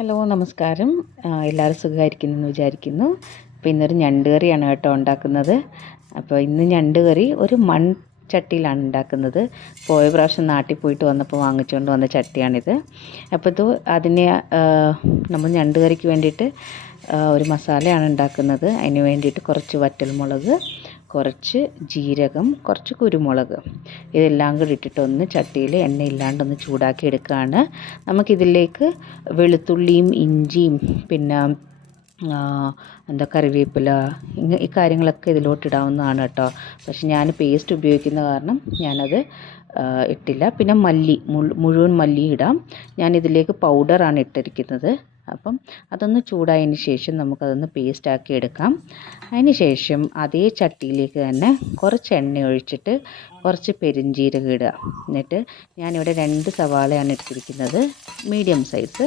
Hello നമസ്കാരം. എല്ലാവരും സുഖമായിരിക്കുന്നെന്ന് വിചാരിക്കുന്നു. അപ്പോൾ ഇന്നൊരു ഞണ്ട് കറിയാണ് കേട്ടോ ഉണ്ടാക്കുന്നത്. അപ്പോൾ ഇന്ന് ഞണ്ട് കറി ഒരു മൺചട്ടിയിലാണ് ഉണ്ടാക്കുന്നത്. പോയ പ്രാവശ്യം നാട്ടിൽ പോയിട്ട് വന്നപ്പോൾ വാങ്ങിച്ചുകൊണ്ട് വന്ന ചട്ടിയാണിത്. അപ്പോൾ ഇത് അതിനെ നമ്മൾ ഞണ്ട് കറിക്ക് വേണ്ടിയിട്ട് ഒരു മസാലയാണ് ഉണ്ടാക്കുന്നത്. അതിന് വേണ്ടിയിട്ട് കുറച്ച് വറ്റൽമുളക്, കുറച്ച് ജീരകം, കുറച്ച് കുരുമുളക്, ഇതെല്ലാം കൂടി ഇട്ടിട്ടൊന്ന് ചട്ടിയിൽ എണ്ണയില്ലാണ്ടൊന്ന് ചൂടാക്കി എടുക്കുകയാണ്. നമുക്കിതിലേക്ക് വെളുത്തുള്ളിയും ഇഞ്ചിയും പിന്നെ കറിവേപ്പില ഈ കാര്യങ്ങളൊക്കെ ഇതിലോട്ട് ഇടാവുന്നതാണ് കേട്ടോ. പക്ഷെ ഞാൻ പേസ്റ്റ് ഉപയോഗിക്കുന്ന കാരണം ഞാനത് ഇട്ടില്ല. പിന്നെ മല്ലി, മുഴുവൻ മല്ലി ഇടാം. ഞാനിതിലേക്ക് പൗഡറാണ് ഇട്ടിരിക്കുന്നത്. അപ്പം അതൊന്ന് ചൂടായതിന് ശേഷം നമുക്കതൊന്ന് പേസ്റ്റാക്കി എടുക്കാം. അതിന് ശേഷം അതേ ചട്ടിയിലേക്ക് തന്നെ കുറച്ച് എണ്ണ ഒഴിച്ചിട്ട് കുറച്ച് പെരുംജീരകം ഇടുക. എന്നിട്ട് ഞാനിവിടെ 2 സവാളയാണ് എടുത്തിരിക്കുന്നത്, മീഡിയം സൈസ്.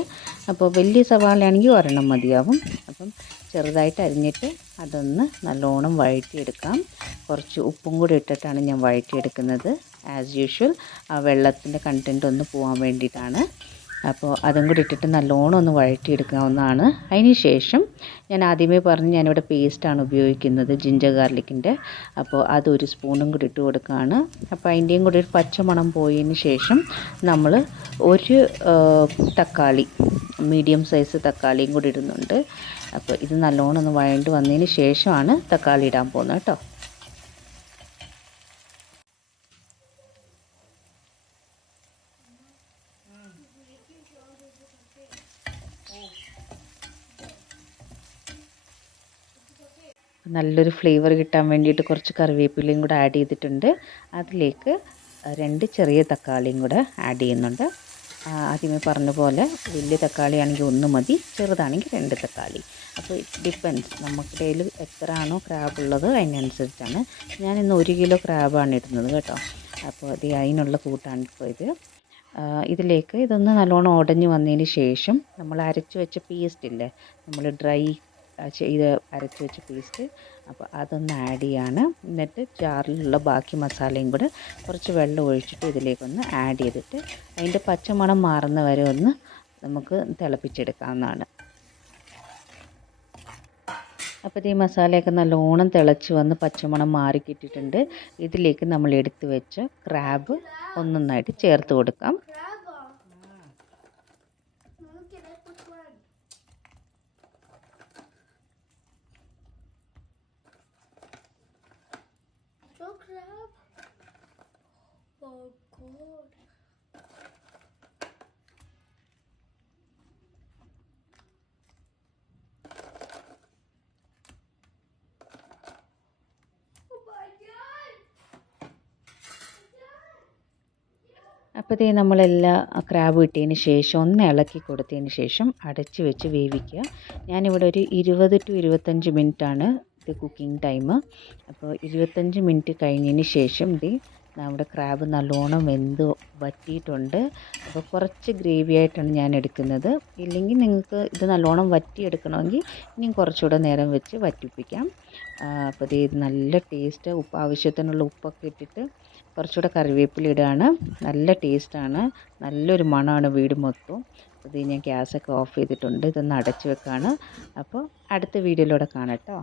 അപ്പോൾ വലിയ സവാളയാണെങ്കിൽ ഒരെണ്ണം മതിയാവും. അപ്പം ചെറുതായിട്ട് അരിഞ്ഞിട്ട് അതൊന്ന് നല്ലോണം വഴറ്റിയെടുക്കാം. കുറച്ച് ഉപ്പും കൂടി ഇട്ടിട്ടാണ് ഞാൻ വഴറ്റിയെടുക്കുന്നത്. ആസ് യൂഷ്വൽ ആ വെള്ളത്തിൻ്റെ കണ്ടൻറ്റ് ഒന്ന് പോകാൻ വേണ്ടിയിട്ടാണ്. അപ്പോൾ അതും കൂടി ഇട്ടിട്ട് നല്ലോണം ഒന്ന് വഴറ്റിയെടുക്കാവുന്നതാണ്. അതിന് ശേഷം ഞാൻ ആദ്യമേ പറഞ്ഞ് ഞാനിവിടെ പേസ്റ്റാണ് ഉപയോഗിക്കുന്നത്, ജിഞ്ചർ ഗാർലിക്കിൻ്റെ. അപ്പോൾ അതൊരു സ്പൂണും കൂടി ഇട്ട് കൊടുക്കുകയാണ്. അപ്പോൾ അതിൻ്റെയും കൂടി ഒരു പച്ചമണം പോയതിന് ശേഷം നമ്മൾ ഒരു തക്കാളി, മീഡിയം സൈസ് തക്കാളിയും കൂടി ഇടുന്നുണ്ട്. അപ്പോൾ ഇത് നല്ലോണം ഒന്ന് വഴണ്ട് വന്നതിന് ശേഷമാണ് തക്കാളി ഇടാൻ പോകുന്നത് കേട്ടോ. നല്ലൊരു ഫ്ലേവർ കിട്ടാൻ വേണ്ടിയിട്ട് കുറച്ച് കറിവേപ്പിലയും കൂടെ ആഡ് ചെയ്തിട്ടുണ്ട്. അതിലേക്ക് 2 ചെറിയ തക്കാളിയും കൂടെ ആഡ് ചെയ്യുന്നുണ്ട്. ആദ്യമേ പറഞ്ഞ പോലെ വലിയ തക്കാളി ആണെങ്കിൽ 1 മതി, ചെറുതാണെങ്കിൽ 2 തക്കാളി. അപ്പോൾ ഇറ്റ് ഡിപ്പെൻസ് നമുക്ക് കയ്യിൽ എത്രയാണോ ക്രാബ് ഉള്ളത് അതിനനുസരിച്ചാണ്. ഞാനിന്ന് 1 കിലോ ക്രാബാണ് ഇടുന്നത് കേട്ടോ. അപ്പോൾ അതിനുള്ള കൂട്ടാണ് ഇപ്പോൾ ഇത്. ഇതിലേക്ക് ഇതൊന്ന് നല്ലോണം ഉടഞ്ഞ് വന്നതിന് ശേഷം നമ്മൾ അരച്ച് വെച്ച പേസ്റ്റ് ഇല്ലേ, നമ്മൾ ഡ്രൈ ചെയ്ത് അരച്ച് വെച്ച പേസ്റ്റ്, അപ്പോൾ അതൊന്ന് ആഡ് ചെയ്യാണ്. എന്നിട്ട് ജാറിലുള്ള ബാക്കി മസാലയും കൂടെ കുറച്ച് വെള്ളം ഒഴിച്ചിട്ട് ഇതിലേക്കൊന്ന് ആഡ് ചെയ്തിട്ട് അതിൻ്റെ പച്ചമണം മാറുന്ന വരെ ഒന്ന് നമുക്ക് തിളപ്പിച്ചെടുക്കാവുന്നതാണ്. അപ്പോൾ ഈ മസാലയൊക്കെ നല്ലോണം തിളച്ച് വന്ന് പച്ചമണം മാറിക്കിട്ടിട്ടുണ്ട്. ഇതിലേക്ക് നമ്മൾ എടുത്ത് വെച്ച ക്രാബ് ഒന്നൊന്നായിട്ട് ചേർത്ത് കൊടുക്കാം. Oh God. അപ്പോൾ നമ്മളെല്ലാം ക്രാബ് ഇട്ടതിന് ശേഷം ഒന്ന് ഇളക്കി കൊടുത്തതിന് ശേഷം അടച്ച് വെച്ച് വേവിക്കുക. ഞാനിവിടെ ഒരു 20 to 25 മിനിറ്റാണ് ഇത് കുക്കിംഗ് ടൈം. അപ്പോൾ 25 മിനിറ്റ് കഴിഞ്ഞതിന് ശേഷം നമ്മുടെ ക്രാബ് നല്ലോണം വെന്ത് വറ്റിയിട്ടുണ്ട്. അപ്പോൾ കുറച്ച് ഗ്രേവി ആയിട്ടാണ് ഞാൻ എടുക്കുന്നത്. ഇല്ലെങ്കിൽ നിങ്ങൾക്ക് ഇത് നല്ലോണം വറ്റിയെടുക്കണമെങ്കിൽ ഇനിയും കുറച്ചുകൂടെ നേരം വെച്ച് വറ്റിപ്പിക്കാം. അപ്പോൾ ഇത് നല്ല ടേസ്റ്റ്, ആവശ്യത്തിനുള്ള ഉപ്പൊക്കെ ഇട്ടിട്ട് കുറച്ചുകൂടെ കറിവേപ്പില ഇടുകയാണ്. നല്ല ടേസ്റ്റാണ്, നല്ലൊരു മണമാണ് വീട് മൊത്തം. ഞാൻ ഗ്യാസൊക്കെ ഓഫ് ചെയ്തിട്ടുണ്ട്. ഇതൊന്ന് അടച്ച് വെക്കുകയാണ്. അപ്പോൾ അടുത്ത വീഡിയോയിലൂടെ കാണാം കേട്ടോ.